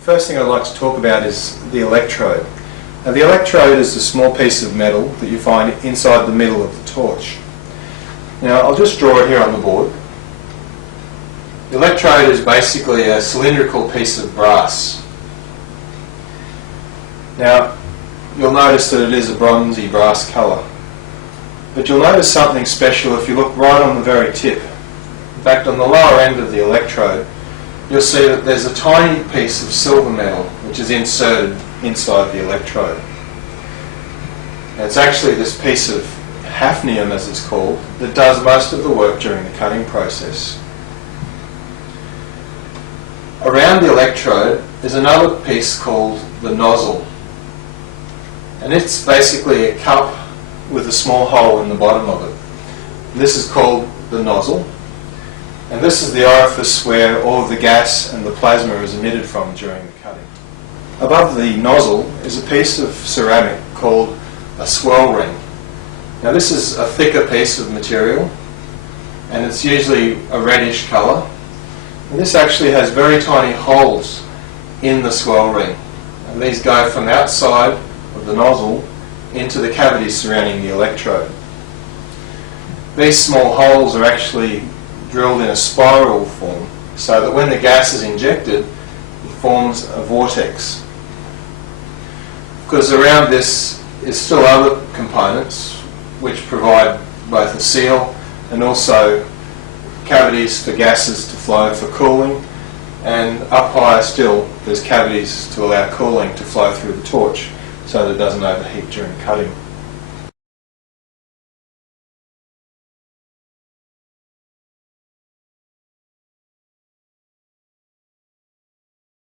The first thing I'd like to talk about is the electrode. Now, the electrode is a small piece of metal that you find inside the middle of the torch. Now, I'll just draw it here on the board. The electrode is basically a cylindrical piece of brass. Now, you'll notice that it is a bronzy brass colour. But you'll notice something special if you look right on the very tip. In fact, on the lower end of the electrode, you'll see that there's a tiny piece of silver metal which is inserted inside the electrode. Now, it's actually this piece of hafnium, as it's called, that does most of the work during the cutting process. Around the electrode is another piece called the nozzle, and it's basically a cup with a small hole in the bottom of it. This is called the nozzle, and this is the orifice where all of the gas and the plasma is emitted from during the cutting. Above the nozzle is a piece of ceramic called a swirl ring. Now, this is a thicker piece of material, and it's usually a reddish colour. And this actually has very tiny holes in the swirl ring, and these go from outside of the nozzle into the cavities surrounding the electrode. These small holes are actually drilled in a spiral form, so that when the gas is injected, it forms a vortex. Because around this is still other components which provide both a seal and also cavities for gases to flow for cooling, and up higher still there's cavities to allow cooling to flow through the torch so that it doesn't overheat during cutting.